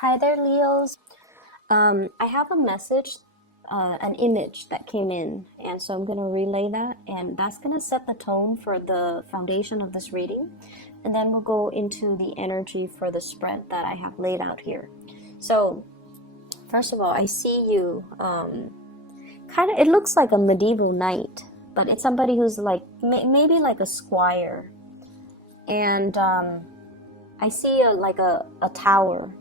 Hi there, Leos. I have a message, an image that came in, and so I'm going to relay that, and that's going to set the tone for the foundation of this reading, and then we'll go into the energy for the spread that I have laid out here. So, first of all, I see you, kind of, it looks like a medieval knight, but it's somebody who's like, maybe like a squire, and I see a tower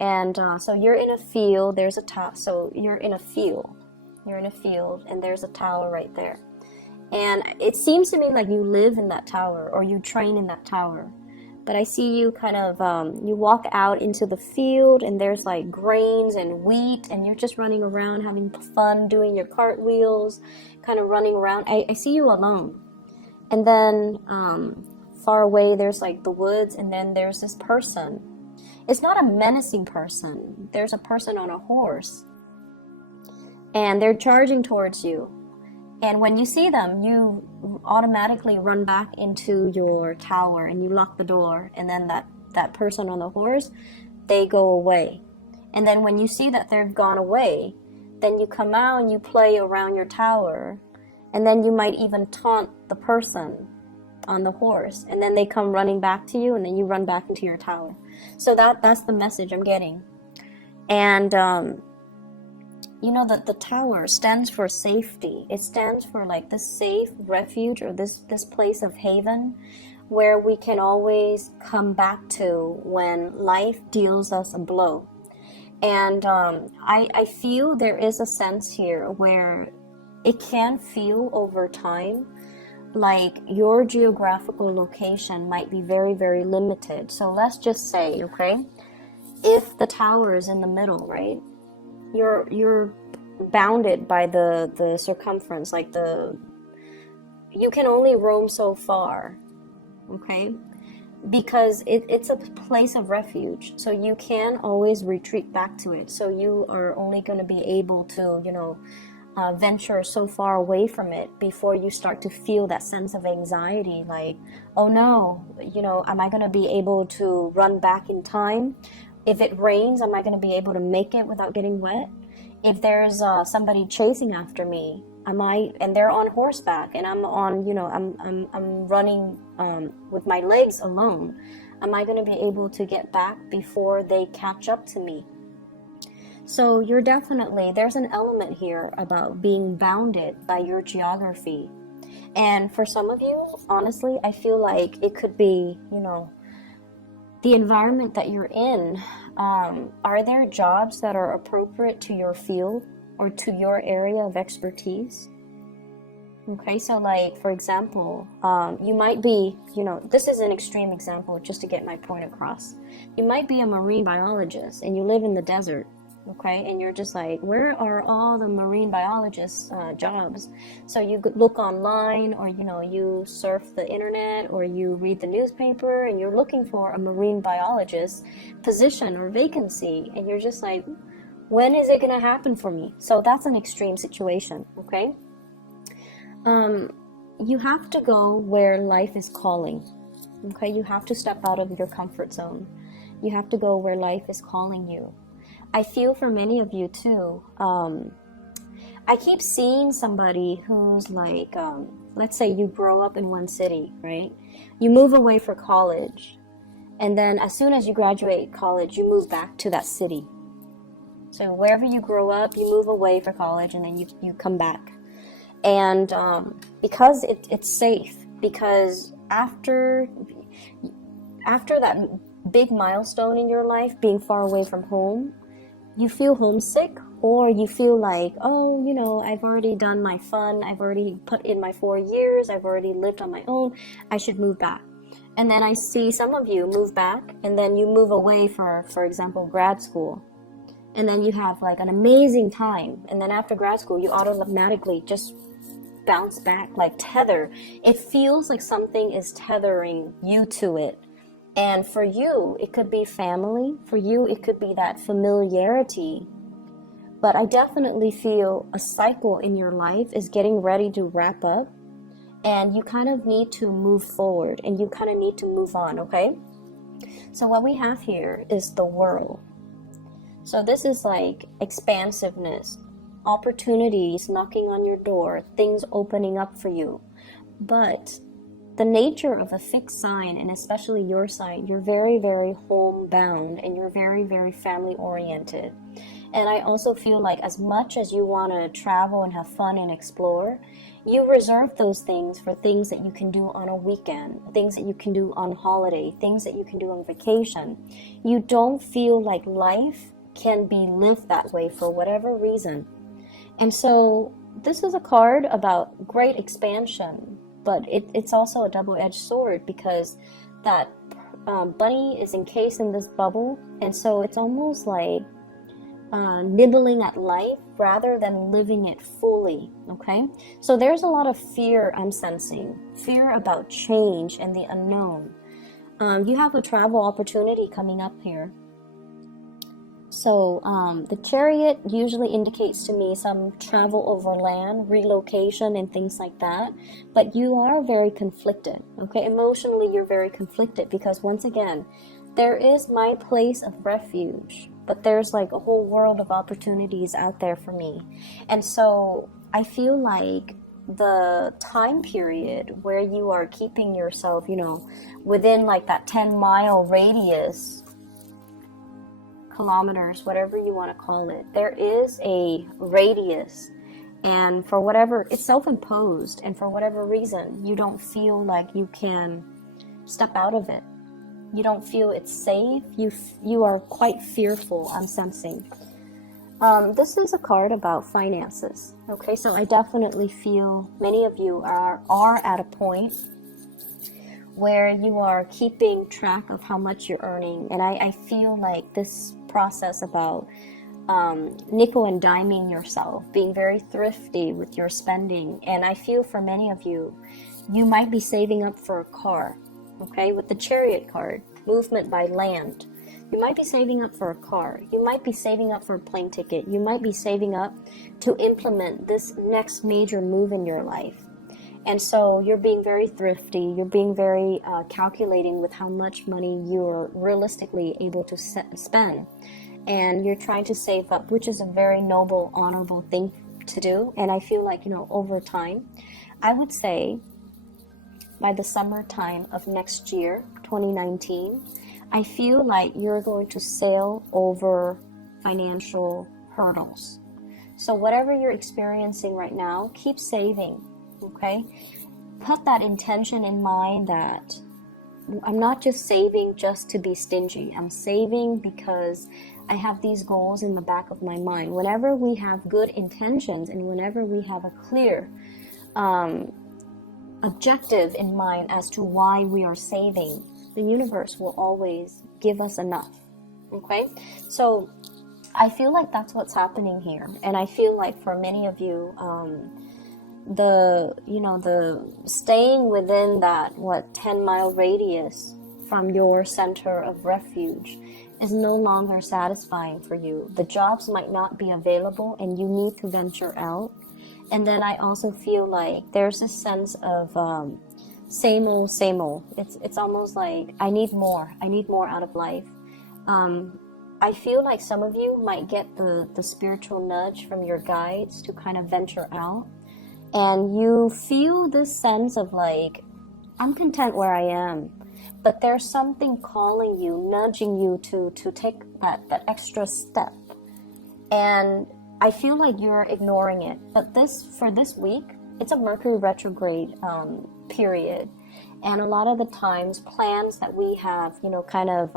and so you're in a field, there's a tower, so you're in a field and there's a tower right there, and it seems to me like you live in that tower or you train in that tower, but I see you kind of you walk out into the field and there's like grains and wheat and you're just running around having fun doing your cartwheels, kind of running around. I see you alone, and then far away there's like the woods, and then there's this person. It's not a menacing person. There's a person on a horse, and they're charging towards you. And when you see them, you automatically run back into your tower and you lock the door. And then that person on the horse, they go away. And then when you see that they've gone away, then you come out and you play around your tower. And then you might even taunt the person on the horse, and then they come running back to you, and then you run back into your tower. So that's the message I'm getting. And you know that the tower stands for safety. It stands for like this safe refuge, or this place of haven where we can always come back to when life deals us a blow. And I feel there is a sense here where it can feel over time like your geographical location might be very, very limited. So let's just say, okay, if the tower is in the middle, right, you're bounded by the circumference, like you can only roam so far, okay, because it's a place of refuge, so you can always retreat back to it. So you are only going to be able to, venture so far away from it before you start to feel that sense of anxiety, like, oh no, am I going to be able to run back in time? If it rains, am I going to be able to make it without getting wet? If there's somebody chasing after me, and they're on horseback and I'm on, I'm running with my legs alone, am I going to be able to get back before they catch up to me? So there's an element here about being bounded by your geography. And for some of you, honestly, I feel like it could be, the environment that you're in. Are there jobs that are appropriate to your field or to your area of expertise? Okay, so like, for example, you might be, this is an extreme example just to get my point across. You might be a marine biologist and you live in the desert. Okay, and you're just like, where are all the marine biologists jobs? So you look online, or you surf the internet, or you read the newspaper, and you're looking for a marine biologist position or vacancy, and you're just like, when is it going to happen for me? So that's an extreme situation. Okay, you have to go where life is calling. Okay, you have to step out of your comfort zone. You have to go where life is calling you. I feel for many of you too, I keep seeing somebody who's like, let's say you grow up in one city, right? You move away for college, and then as soon as you graduate college, you move back to that city. So wherever you grow up, you move away for college, and then you come back. And because it's safe, because after that big milestone in your life, being far away from home, you feel homesick, or you feel like, oh, I've already done my fun, I've already put in my 4 years, I've already lived on my own, I should move back. And then I see some of you move back, and then you move away for example, grad school. And then you have like an amazing time, and then after grad school, you automatically just bounce back, like tether. It feels like something is tethering you to it. And for you, it could be family. For you, it could be that familiarity. But I definitely feel a cycle in your life is getting ready to wrap up. And you kind of need to move forward. And you kind of need to move on, okay? So what we have here is the world. So this is like expansiveness, opportunities knocking on your door, things opening up for you. But the nature of a fixed sign, and especially your sign, you're very, very homebound, and you're very, very family oriented. And I also feel like as much as you want to travel and have fun and explore, you reserve those things for things that you can do on a weekend, things that you can do on holiday, things that you can do on vacation. You don't feel like life can be lived that way for whatever reason. And so this is a card about great expansion, but it's also a double-edged sword, because that bunny is encased in this bubble, and so it's almost like nibbling at life rather than living it fully. Okay, so there's a lot of fear I'm sensing, fear about change and the unknown. You have a travel opportunity coming up here. So the Chariot usually indicates to me some travel over land, relocation, and things like that. But you are very conflicted, okay? Emotionally, you're very conflicted, because once again, there is my place of refuge, but there's like a whole world of opportunities out there for me. And so I feel like the time period where you are keeping yourself, within like that 10-mile radius, kilometers, whatever you want to call it, there is a radius, and for whatever, it's self-imposed, and for whatever reason you don't feel like you can step out of it. You don't feel it's safe. You are quite fearful, I'm sensing. This is a card about finances. Okay, so I definitely feel many of you are at a point where you are keeping track of how much you're earning. And I feel like this process about nickel and diming yourself, being very thrifty with your spending. And I feel for many of you, you might be saving up for a car, okay? With the Chariot card, movement by land. You might be saving up for a car. You might be saving up for a plane ticket. You might be saving up to implement this next major move in your life. And so you're being very thrifty. You're being very calculating with how much money you're realistically able to spend. And you're trying to save up, which is a very noble, honorable thing to do. And I feel like, over time, I would say by the summertime of next year, 2019, I feel like you're going to sail over financial hurdles. So whatever you're experiencing right now, keep saving, okay? Put that intention in mind that I'm not just saving just to be stingy. I'm saving because I have these goals in the back of my mind. Whenever we have good intentions and whenever we have a clear objective in mind as to why we are saving, the universe will always give us enough. Okay, so I feel like that's what's happening here, and I feel like for many of you, the staying within that 10-mile radius from your center of refuge is no longer satisfying for you. The jobs might not be available, and you need to venture out. And then I also feel like there's this sense of same old, same old. It's almost like I need more out of life. I feel like some of you might get the spiritual nudge from your guides to kind of venture out, and you feel this sense of like, I'm content where I am, but there's something calling you, nudging you to take that extra step, and I feel like you're ignoring it. But for this week, it's a Mercury retrograde period. And a lot of the times, plans that we have, kind of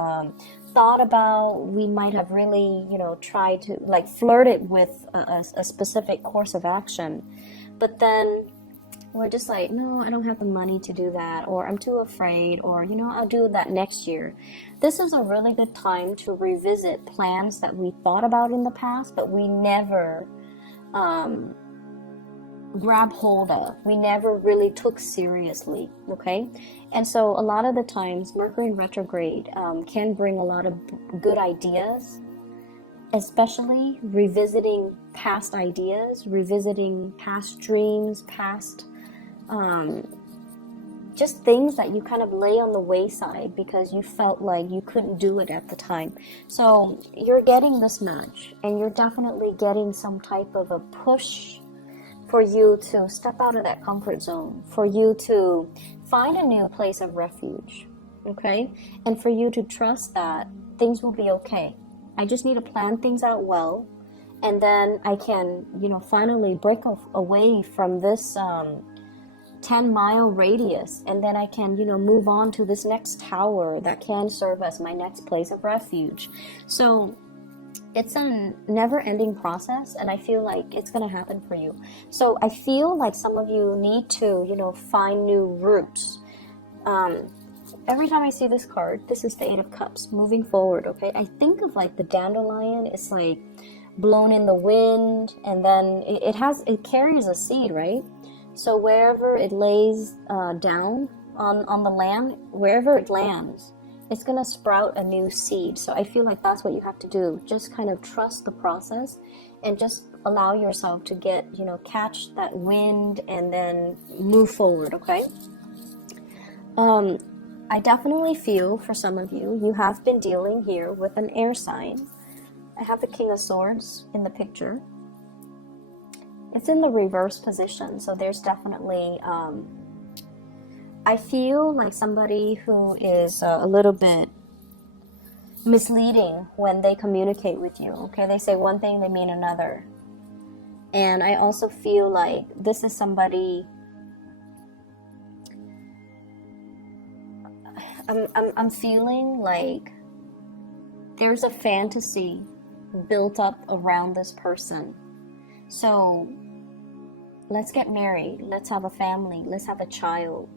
thought about, we might have really, tried to like flirt it with a specific course of action. But then we're just like, no, I don't have the money to do that, or I'm too afraid, or, I'll do that next year. This is a really good time to revisit plans that we thought about in the past, but we never grab hold of. We never really took seriously, okay? And so a lot of the times, Mercury in retrograde can bring a lot of good ideas, especially revisiting past ideas, revisiting past dreams, past just things that you kind of lay on the wayside because you felt like you couldn't do it at the time. So you're getting this match, and you're definitely getting some type of a push for you to step out of that comfort zone, for you to find a new place of refuge, okay? And for you to trust that things will be okay. I just need to plan things out well, and then I can, finally break away from this 10-mile radius, and then I can, move on to this next tower that can serve as my next place of refuge. So it's a never-ending process, and I feel like it's going to happen for you. So I feel like some of you need to, find new routes. Every time I see this card, this is the Eight of Cups, moving forward, okay? I think of like the dandelion, it's like blown in the wind, and then it carries a seed, right? So wherever it lays down on the land, wherever it lands, it's going to sprout a new seed. So I feel like that's what you have to do. Just kind of trust the process and just allow yourself to get, catch that wind and then move forward, okay? I definitely feel for some of you, you have been dealing here with an air sign. I have the King of Swords in the picture. It's in the reverse position, so there's definitely, I feel like somebody who is a little bit misleading when they communicate with you, okay? They say one thing, they mean another. And I also feel like this is somebody, I'm feeling like there's a fantasy built up around this person. So let's get married, let's have a family, let's have a child,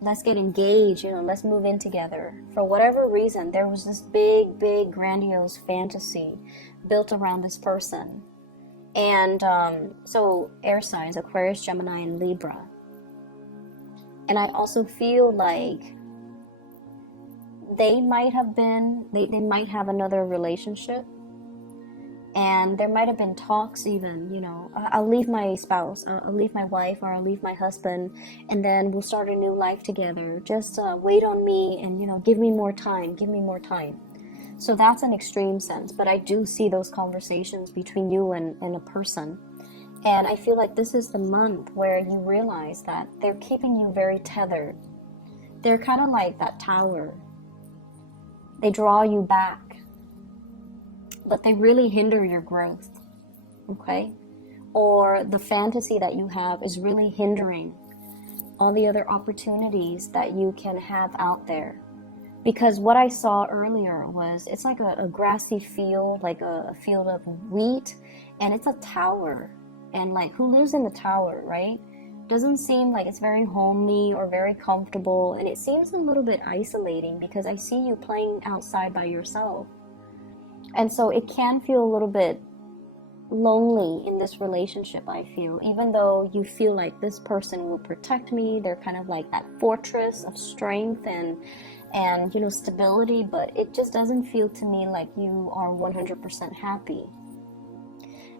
let's get engaged, let's move in together. For whatever reason, there was this big grandiose fantasy built around this person. And so air signs, Aquarius, Gemini, and Libra. And I also feel like they might have another relationship, and there might have been talks even, I'll leave my spouse, I'll leave my wife, or I'll leave my husband, and then we'll start a new life together. Just wait on me and, give me more time. So that's an extreme sense, but I do see those conversations between you and a person. And I feel like this is the month where you realize that they're keeping you very tethered. They're kind of like that tower. They draw you back, but they really hinder your growth, okay? Or the fantasy that you have is really hindering all the other opportunities that you can have out there. Because what I saw earlier was, it's like a grassy field, like a field of wheat, and it's a tower. And like, who lives in the tower, right? Doesn't seem like it's very homely or very comfortable, and it seems a little bit isolating because I see you playing outside by yourself. And so it can feel a little bit lonely in this relationship, I feel, even though you feel like this person will protect me. They're kind of like that fortress of strength and stability, but it just doesn't feel to me like you are 100% happy.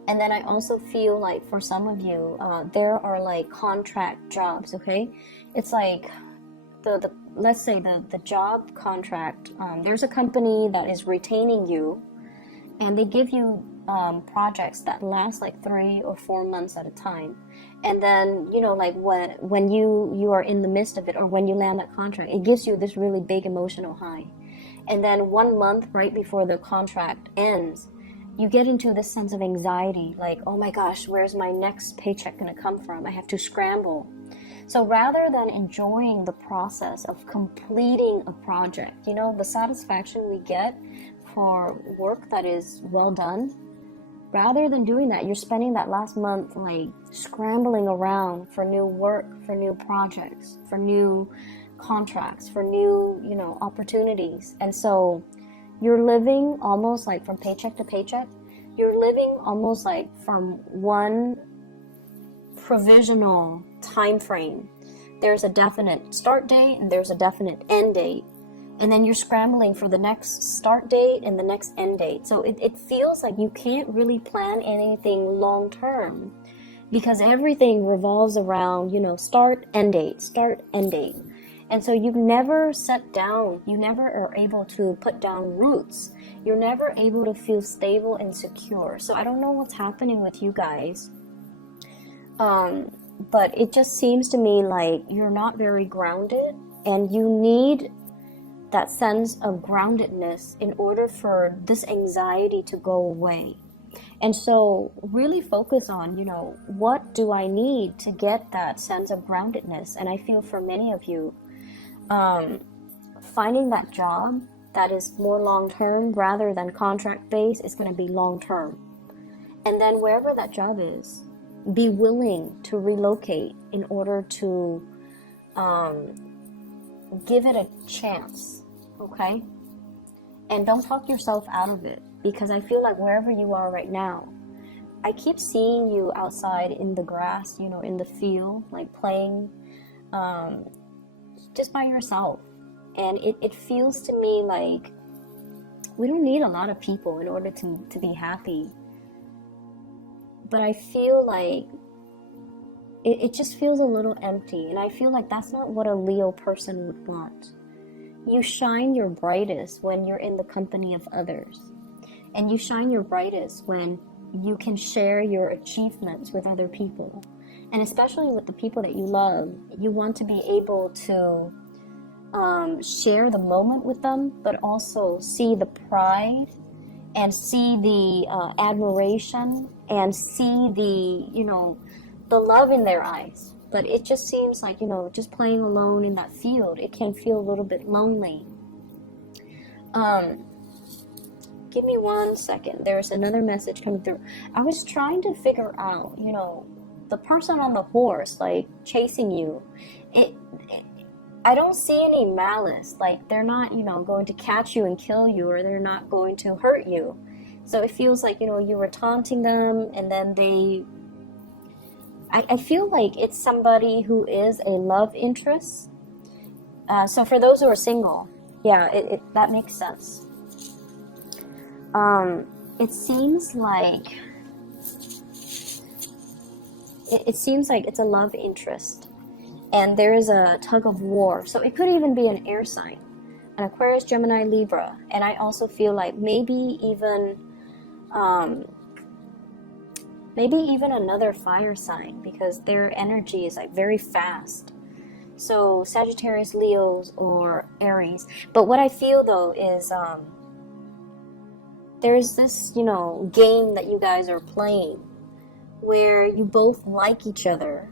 And then I also feel like for some of you, there are like contract jobs, okay? It's like let's say the job contract, there's a company that is retaining you, and they give you projects that last like 3 or 4 months at a time. And then, like when you are in the midst of it, or when you land that contract, it gives you this really big emotional high. And then 1 month right before the contract ends, you get into this sense of anxiety, like, oh my gosh, where's my next paycheck going to come from? I have to scramble. So rather than enjoying the process of completing a project, the satisfaction we get for work that is well done, rather than doing that, you're spending that last month like scrambling around for new work, for new projects, for new contracts, for new, opportunities. And so you're living almost like from paycheck to paycheck. You're living almost like from one provisional time frame. There's a definite start date and there's a definite end date. And then you're scrambling for the next start date and the next end date. So it feels like you can't really plan anything long term. because everything revolves around, you know, start, end date, start, end date. And so you never set down, you never are able to put down roots. You're never able to feel stable and secure. So I don't know what's happening with you guys. But it just seems to me like you're not very grounded, and you need that sense of groundedness in order for this anxiety to go away. And so really focus on, you know, what do I need to get that sense of groundedness? And I feel for many of you, finding that job that is more long-term rather than contract-based is going to be long-term. And then wherever that job is, be willing to relocate in order to give it a chance, okay? And don't talk yourself out of it, because I feel like wherever you are right now, I keep seeing you outside in the grass, you know, in the field, like playing just by yourself. And it feels to me like we don't need a lot of people in order to be happy. But I feel like it just feels a little empty. And I feel like that's not what a Leo person would want. You shine your brightest when you're in the company of others. And you shine your brightest when you can share your achievements with other people. And especially with the people that you love, you want to be able to share the moment with them, but also see the pride and see the admiration and see the, you know, the love in their eyes. But it just seems like, you know, just playing alone in that field, it can feel a little bit lonely. Give me 1 second. There's another message coming through. I was trying to figure out, you know, the person on the horse, like, chasing you. I don't see any malice. Like, they're not, you know, going to catch you and kill you, or they're not going to hurt you. So it feels like, you know, you were taunting them, and then I feel like it's somebody who is a love interest. So for those who are single, yeah, that makes sense. It seems like it's a love interest, and there is a tug of war. So it could even be an air sign, an Aquarius, Gemini, Libra, and I also feel like maybe even another fire sign, because their energy is like very fast. So Sagittarius, Leos, or Aries. But what I feel though is there's this, you know, game that you guys are playing where you both like each other.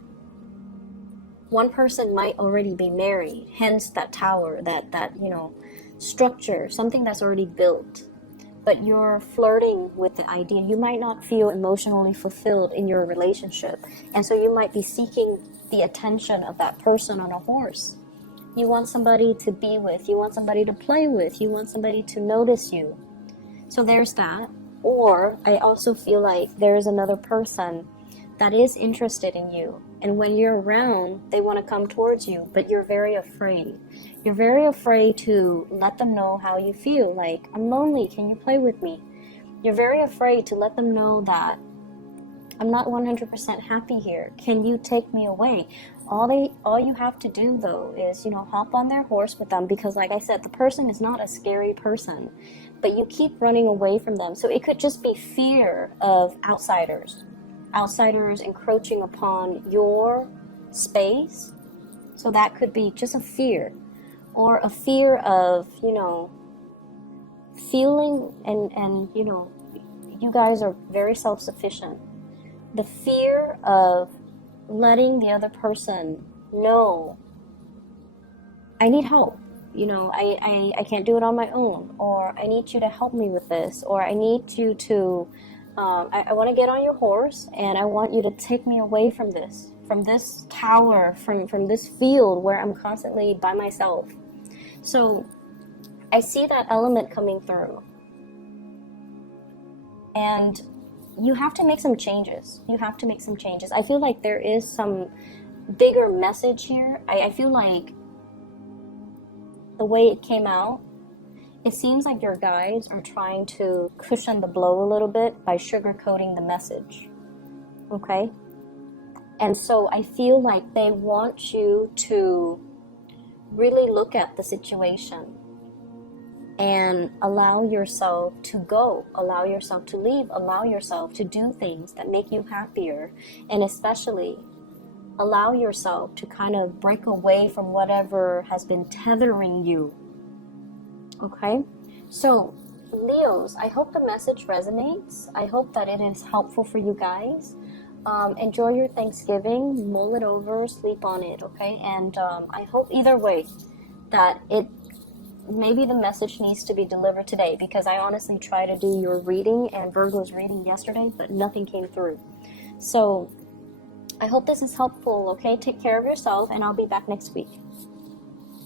One person might already be married, hence that tower, that you know, structure, something that's already built. But you're flirting with the idea. You might not feel emotionally fulfilled in your relationship, and so you might be seeking the attention of that person on a horse. You want somebody to be with, you want somebody to play with, you want somebody to notice you. So there's that. Or I also feel like there's another person that is interested in you, and when you're around, they want to come towards you, but you're very afraid. You're very afraid to let them know how you feel, like, I'm lonely, can you play with me? You're very afraid to let them know that I'm not 100% happy here, can you take me away? All you have to do though is, you know, hop on their horse with them, because like I said, the person is not a scary person, but you keep running away from them. So it could just be fear of outsiders encroaching upon your space. So that could be just a fear, or a fear of, you know, feeling, and you know, you guys are very self-sufficient. The fear of letting the other person know, I need help, you know, I can't do it on my own, or I need you to help me with this, or I need you to I want to get on your horse, and I want you to take me away from this tower, from this field where I'm constantly by myself. So I see that element coming through, and you have to make some changes. I feel like there is some bigger message here. I feel like the way it came out, it seems like your guides are trying to cushion the blow a little bit by sugarcoating the message. Okay? And so I feel like they want you to really look at the situation and allow yourself to go, allow yourself to leave, allow yourself to do things that make you happier, and especially allow yourself to kind of break away from whatever has been tethering you. Okay? So, Leos, I hope the message resonates. I hope that it is helpful for you guys. Enjoy your Thanksgiving, mull it over, sleep on it, okay? And I hope either way that maybe the message needs to be delivered today, because I honestly tried to do your reading and Virgo's reading yesterday, but nothing came through. So I hope this is helpful, okay? Take care of yourself, and I'll be back next week.